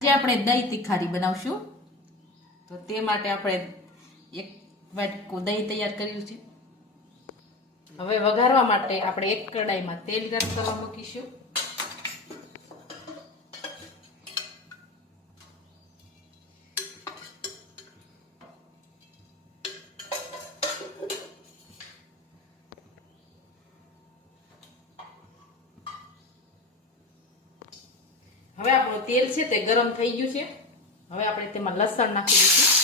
આજે આપણે દહીં તીખારી બનાવશું તો તે માટે આપણે એક વાટકું દહીં તૈયાર કર્યું છે। હવે વઘારવા માટે આપણે એક કડાઈમાં તેલ ગરમ કરવા મૂકીશું। હવે આપણું તેલ છે તે ગરમ થઈ ગયું છે। હવે આપણે તેમાં લસણ નાખી દઈશું।